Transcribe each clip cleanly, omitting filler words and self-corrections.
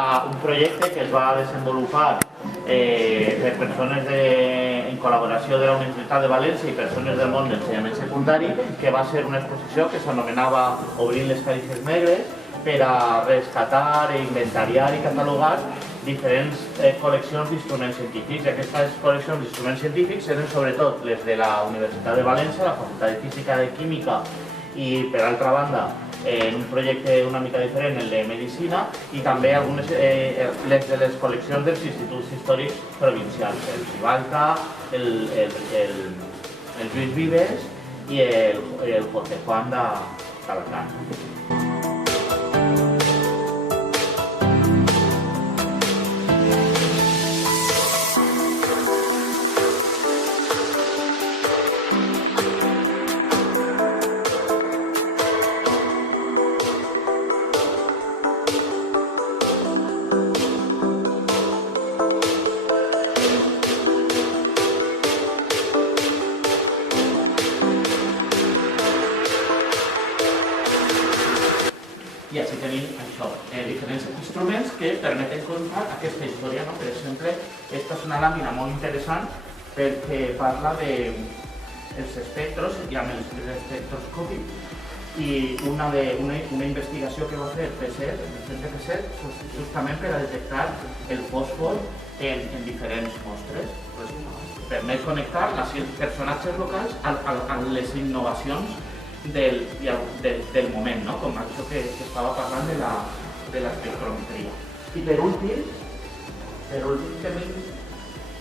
un projecte que es va desenvolupar per persones en col·laboració de la Universitat de València i persones del món d'ensenyament secundari, que va ser una exposició que s'anomenava Obrint les caixes negres per a rescatar, inventariar i catalogar diferents col·leccions d'instruments científics. I aquestes col·leccions d'instruments científics eren sobretot les de la Universitat de València, la Facultat de Física i Química i, per altra banda, en un projecte una mica diferent, el de Medicina, i també algunes les de les col·leccions dels instituts històrics provincials, el Ribalta, el Lluís Vives i el José Juan d'Alacant. I així tenim això, diferents instruments que permeten contar aquesta història. Per exemple, aquesta és una làmina molt interessant perquè parla dels espectros i amb l'espectroscopi, i una investigació que va fer el centre PSET justament per a detectar el fòsfor en diferents mostres. Permet connectar els personatges locals a les innovacions del moment, com això que estava parlant de l'espectrometria. I per últim tenim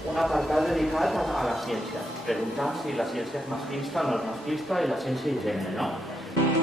un apartat dedicat a la ciència, preguntar si la ciència és masclista o no és masclista i la ciència i gènere.